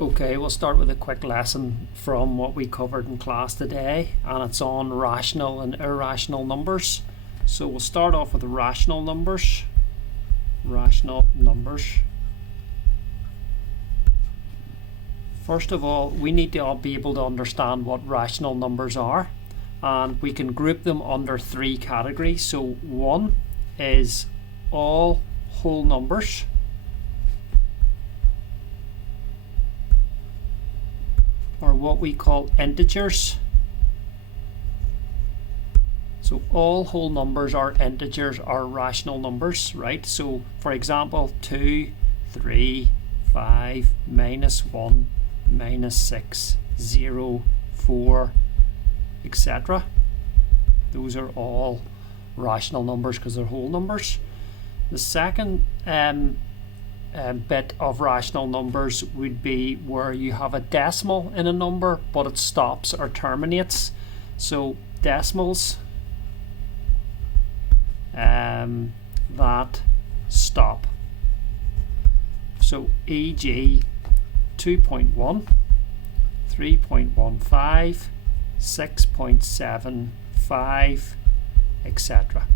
Okay, we'll start with a quick lesson from what we covered in class today, and it's on rational and irrational numbers. So we'll start off with rational numbers. Rational numbers. First of all, we need to all be able to understand what rational numbers are, and we can group them under three categories. So one is all whole numbers. Or what we call integers. So all whole numbers are integers, are rational numbers, right? So for example, 2, 3, 5, -1, -6, 0, 4, etc. Those are all rational numbers because they're whole numbers. The second bit of rational numbers would be where you have a decimal in a number but it stops or terminates. So decimals that stop. So e.g. 2.1, 3.15, 6.75, etc.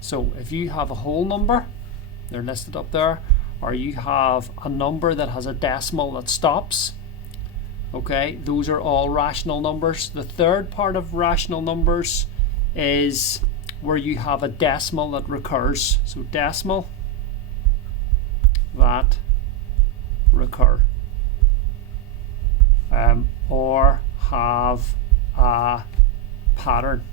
So if you have a whole number, they're listed up there, or you have a number that has a decimal that stops, okay, those are all rational numbers. The third part of rational numbers is where you have a decimal that recurs. So decimal that recur, or have a pattern,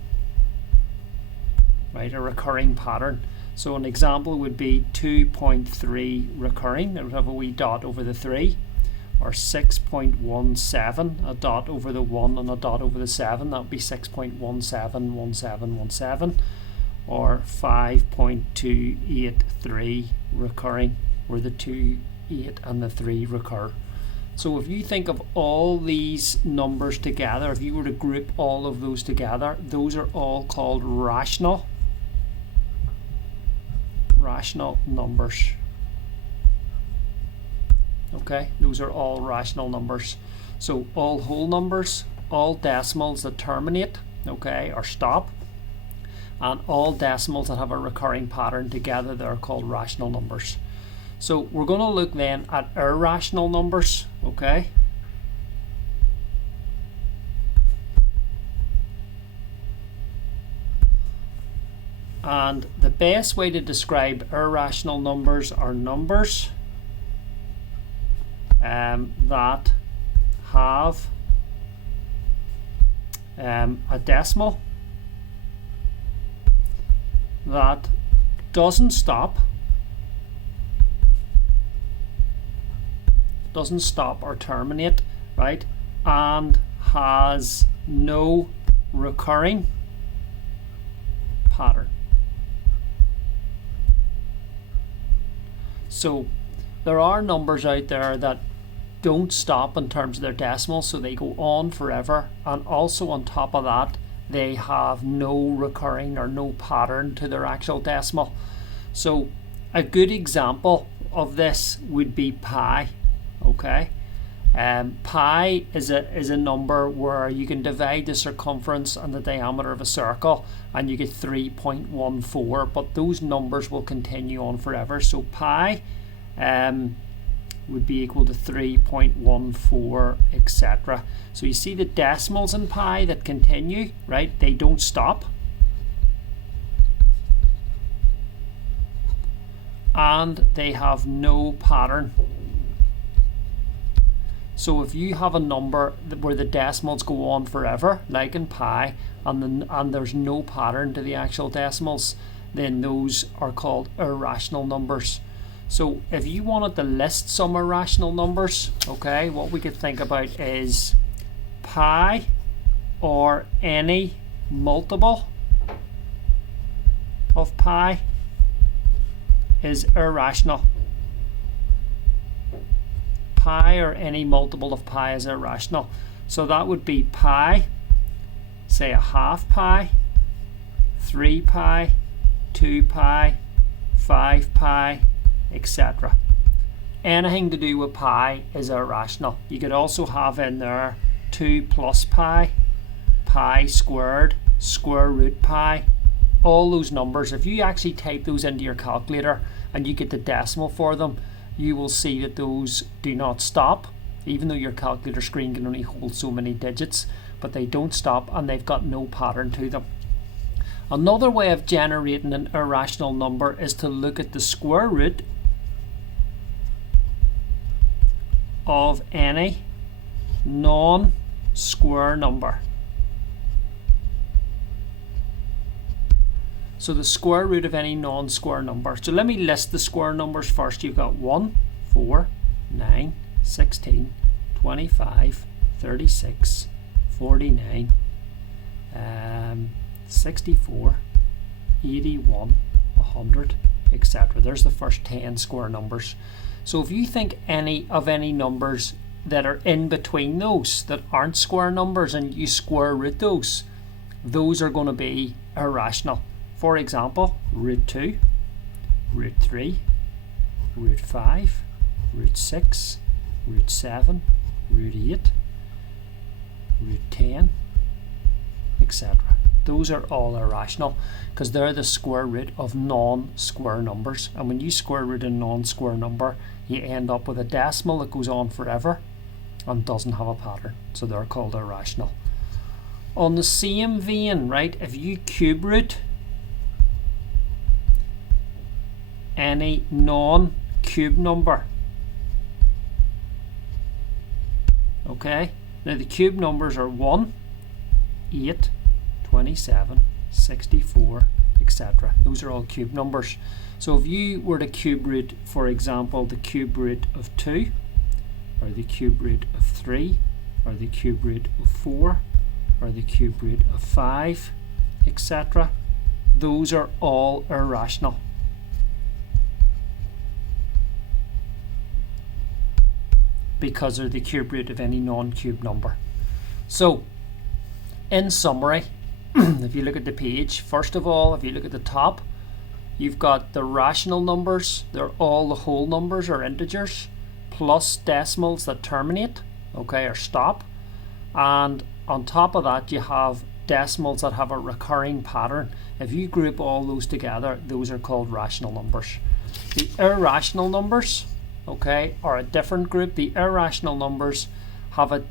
right, a recurring pattern. So an example would be 2.3 recurring, it would have a wee dot over the 3, or 6.17, a dot over the 1 and a dot over the 7, that would be 6.171717, or 5.283 recurring, where the 2, 8 and the 3 recur. So if you think of all these numbers together, if you were to group all of those together, those are all called rational numbers. Okay, those are all rational numbers. So all whole numbers, all decimals that terminate, okay, or stop, and all decimals that have a recurring pattern together, they're called rational numbers. So we're going to look then at irrational numbers, okay? And the best way to describe irrational numbers are numbers that have a decimal that doesn't stop or terminate, right, and has no recurring pattern. So there are numbers out there that don't stop in terms of their decimals, so they go on forever, and also on top of that they have no recurring or no pattern to their actual decimal. So a good example of this would be pi, okay? Pi is a number where you can divide the circumference and the diameter of a circle and you get 3.14, but those numbers will continue on forever. So pi would be equal to 3.14, etc. So you see the decimals in pi that continue, right? They don't stop. And they have no pattern. So if you have a number where the decimals go on forever, like in pi, and there's no pattern to the actual decimals, then those are called irrational numbers. So if you wanted to list some irrational numbers, okay, what we could think about is pi or any multiple of pi is irrational. Pi or any multiple of pi is irrational. So that would be pi, say a half pi, 3 pi, 2 pi, 5 pi, etc. anything to do with pi is irrational. You could also have in there 2 plus pi, pi squared, square root pi. All those numbers, if you actually type those into your calculator and you get the decimal for them, you will see that those do not stop, even though your calculator screen can only hold so many digits, but they don't stop and they've got no pattern to them. Another way of generating an irrational number is to look at the square root of any non-square number. So the square root of any non-square number. So let me list the square numbers first. You've got 1, 4, 9, 16, 25, 36, 49, 64, 81, 100, etc. There's the first 10 square numbers. So if you think any numbers that are in between those that aren't square numbers and you square root those are going to be irrational. For example, root 2, root 3, root 5, root 6, root 7, root 8, root 10, etc. Those are all irrational because they're the square root of non-square numbers. And when you square root a non-square number, you end up with a decimal that goes on forever and doesn't have a pattern. So they're called irrational. On the same vein, right, if you cube root any non-cube number, okay, now the cube numbers are 1, 8, 27, 64, etc. Those are all cube numbers. So if you were to cube root, for example, the cube root of 2, or the cube root of 3, or the cube root of 4, or the cube root of 5, etc., those are all irrational. Because they're the cube root of any non-cube number. So, in summary, if you look at the page, first of all, if you look at the top, you've got the rational numbers. They're all the whole numbers or integers, plus decimals that terminate, okay, or stop. And on top of that, you have decimals that have a recurring pattern. If you group all those together, those are called rational numbers. The irrational numbers, okay, are a different group. The irrational numbers have a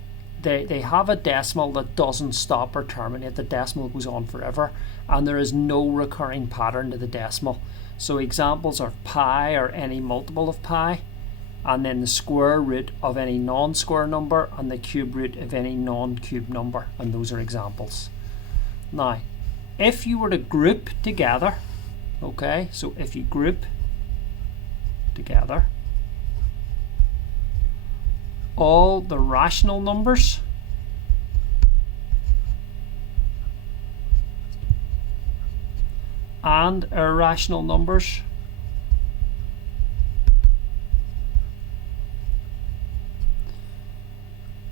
they have a decimal that doesn't stop or terminate. The decimal goes on forever and there is no recurring pattern to the decimal. So examples are pi or any multiple of pi, and then the square root of any non-square number and the cube root of any non-cube number, and those are examples. Now, if you were to group together, okay, so if you group together all the rational numbers and irrational numbers,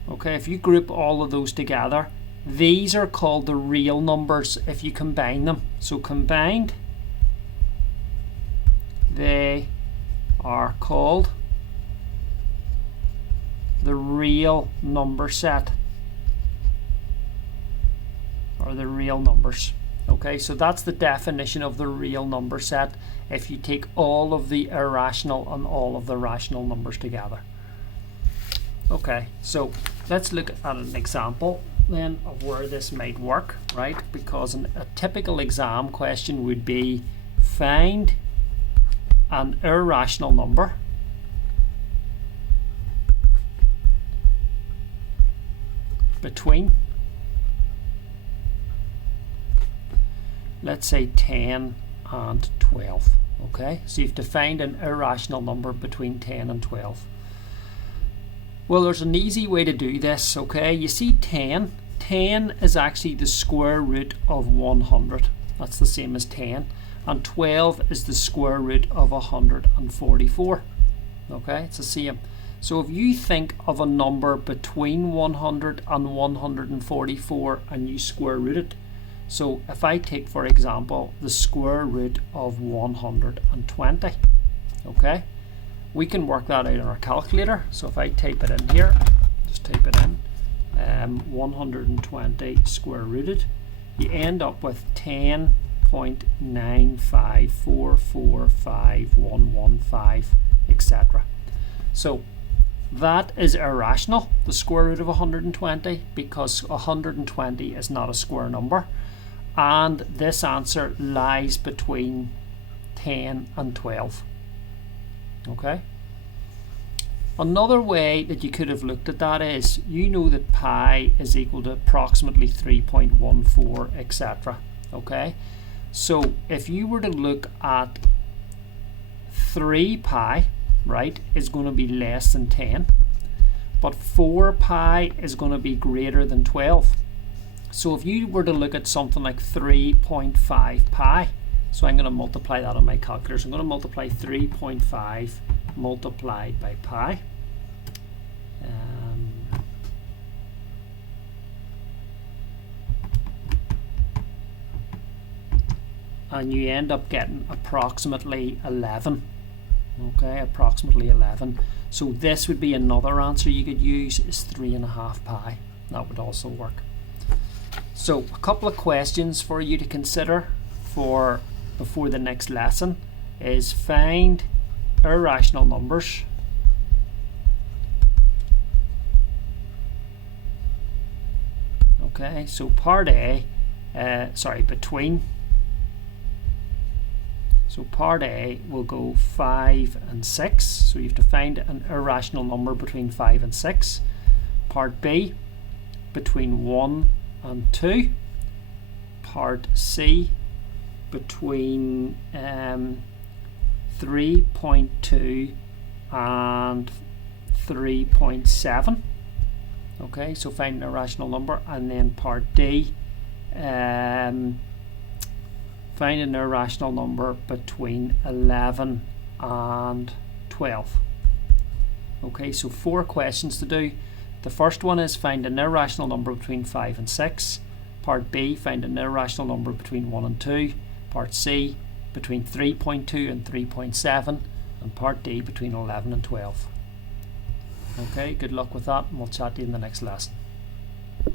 okay, if you group all of those together, these are called the real numbers if you combine them. So combined, they are called the real number set, or the real numbers. Okay, so that's the definition of the real number set if you take all of the irrational and all of the rational numbers together. Okay, so let's look at an example then of where this might work, right? Because a typical exam question would be find an irrational number between, let's say, 10 and 12. Okay, so you have to find an irrational number between 10 and 12. Well, there's an easy way to do this. Okay, you see 10 is actually the square root of 100. That's the same as 10. And 12 is the square root of 144. Okay, it's the same. So if you think of a number between 100 and 144 and you square root it, so if I take, for example, the square root of 120, okay, we can work that out on our calculator. So if I type it in here, just type it in, 120 square rooted, you end up with 10.9544515, etc. So that is irrational, the square root of 120, because 120 is not a square number, and this answer lies between 10 and 12. Okay. Another way that you could have looked at that is, you know that pi is equal to approximately 3.14, etc. Okay, so if you were to look at 3 pi, right, is going to be less than 10, but 4 pi is going to be greater than 12. So if you were to look at something like 3.5 pi, so I'm going to multiply that on my calculator. So I'm going to multiply 3.5 multiplied by pi. And you end up getting approximately 11. Okay, approximately 11. So this would be another answer you could use, is 3.5 pi. That would also work. So a couple of questions for you to consider for before the next lesson is find irrational numbers. Okay, so part A, between. So part A will go 5 and 6. So you have to find an irrational number between 5 and 6. Part B, between 1 and 2. Part C, between 3.2 and 3.7. Okay, so find an irrational number. And then part D, find an irrational number between 11 and 12. Okay, so 4 questions to do. The first one is find an irrational number between 5 and 6. Part B, find an irrational number between 1 and 2. Part C, between 3.2 and 3.7. And part D, between 11 and 12. Okay, good luck with that, and we'll chat to you in the next lesson.